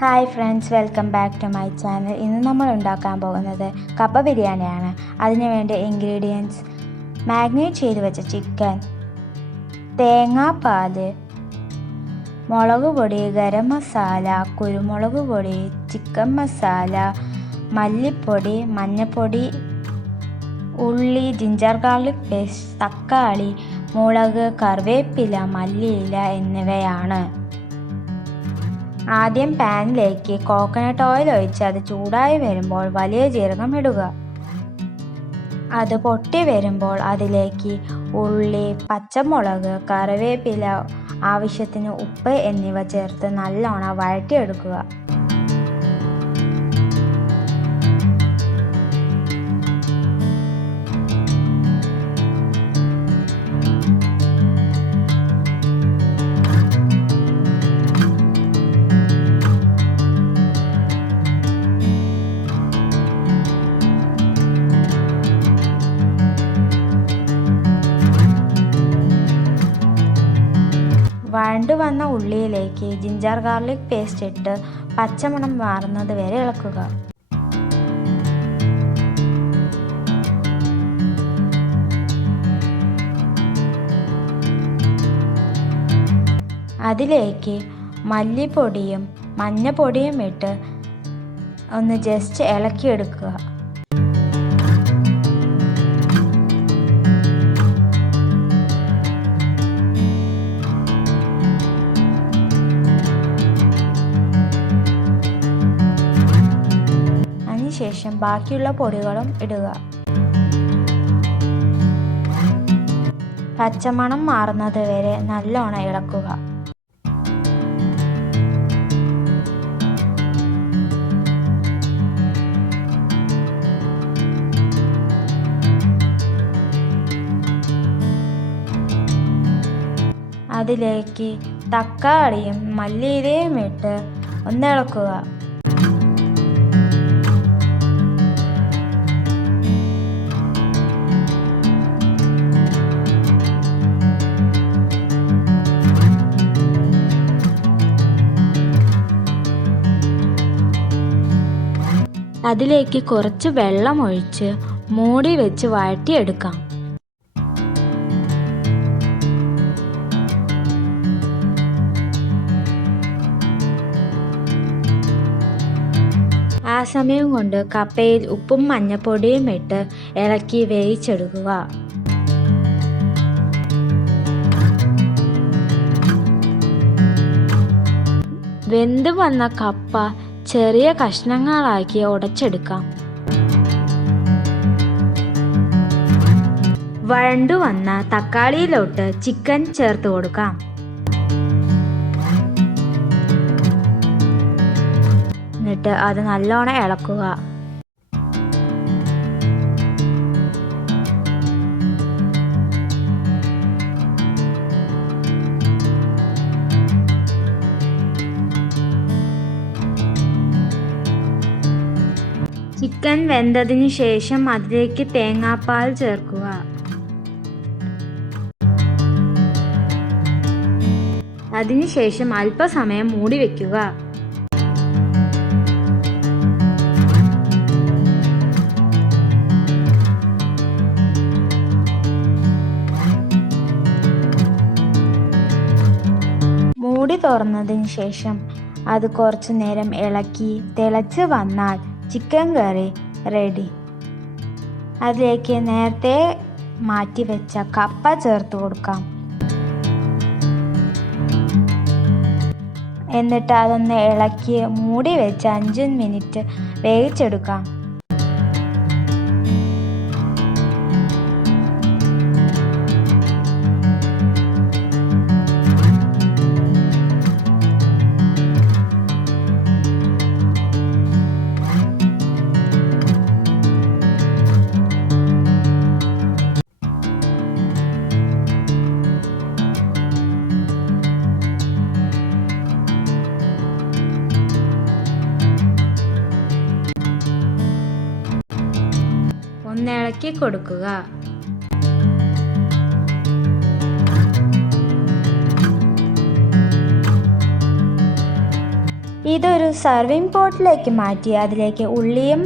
Hi friends, welcome back to my channel. ഇന്ന് നമ്മൾ ഉണ്ടാക്കാൻ പോകുന്നത് കപ്പ ബിരിയാണിയാണ്. അതിന് വേണ്ട ഇൻഗ്രീഡിയൻസ്: മാഗ്നേറ്റ് ചെയ്ത് വെച്ച ചിക്കൻ, തേങ്ങാപ്പാൽ, മുളക് പൊടി, ഗരം മസാല, കുരുമുളക് പൊടി, ചിക്കൻ മസാല, മല്ലിപ്പൊടി, മഞ്ഞൾപ്പൊടി, ഉള്ളി, ജിഞ്ചർ ഗാർലിക് പേസ്റ്റ്, തക്കാളി, മുളക്, കറിവേപ്പില, മല്ലിയില എന്നിവയാണ്. ആദ്യം പാനിലേക്ക് കോക്കനട്ട് ഓയിൽ ഒഴിച്ച് അത് ചൂടായി വരുമ്പോൾ വലിയ ജീരകം ഇടുക. അത് പൊട്ടി വരുമ്പോൾ അതിലേക്ക് ഉള്ളി, പച്ചമുളക്, കറിവേപ്പില, ആവശ്യത്തിന് ഉപ്പ് എന്നിവ ചേർത്ത് നല്ലോണം വഴറ്റിയെടുക്കുക. വഴണ്ടു വന്ന ഉള്ളിയിലേക്ക് ജിഞ്ചർ ഗാർലിക് പേസ്റ്റ് ഇട്ട് പച്ചമണം മാറുന്നത് വരെ ഇളക്കുക. അതിലേക്ക് മല്ലിപ്പൊടിയും മഞ്ഞപ്പൊടിയും ഇട്ട് ഒന്ന് ജസ്റ്റ് ഇളക്കിയെടുക്കുക. ശേഷം ബാക്കിയുള്ള പൊടികളും ഇടുക. പച്ചമണം മാറുന്നത് വരെ നല്ലോണം ഇളക്കുക. അതിലേക്ക് തക്കാളിയും മല്ലിയിലയും ഇട്ട് ഒന്ന് ഇളക്കുക. അതിലേക്ക് കുറച്ച് വെള്ളം ഒഴിച്ച് മൂടി വെച്ച് വഴറ്റിയെടുക്കാം. ആ സമയം കൊണ്ട് കപ്പയിൽ ഉപ്പും മഞ്ഞൾപ്പൊടിയും ഇട്ട് ഇളക്കി വേവിച്ചെടുക്കുക. വെന്ത് വന്ന കപ്പ ചെറിയ കഷ്ണങ്ങളാക്കി ഉടച്ചെടുക്കാം. വഴണ്ടു വന്ന തക്കാളിയിലോട്ട് ചിക്കൻ ചേർത്ത് കൊടുക്കാം. എന്നിട്ട് അത് നല്ലോണം ഇളക്കുക. ചിക്കൻ വെന്തതിന് ശേഷം അതിലേക്ക് തേങ്ങാപ്പാൽ ചേർക്കുക. അതിനുശേഷം അല്പസമയം മൂടി വയ്ക്കുക. മൂടി തുറന്നതിന് ശേഷം അത് കുറച്ചു നേരം ഇളക്കി തിളച്ച് വന്നാൽ ചിക്കൻ കറി റെഡി. അതിലേക്ക് നേരത്തെ മാറ്റി വെച്ച കപ്പ ചേർത്ത് കൊടുക്കാം. എന്നിട്ട് അതൊന്ന് ഇളക്കി മൂടി വെച്ച് 5 മിനിറ്റ് വേവിച്ചെടുക്കാം. ഒന്ന് ഇളക്കി കൊടുക്കുക. ഇതൊരു സർവിങ് പോട്ടിലേക്ക് മാറ്റി അതിലേക്ക് ഉള്ളിയും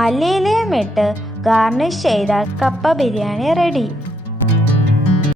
മല്ലിയിലയും ഇട്ട് ഗാർണിഷ് ചെയ്താൽ കപ്പ ബിരിയാണി റെഡി.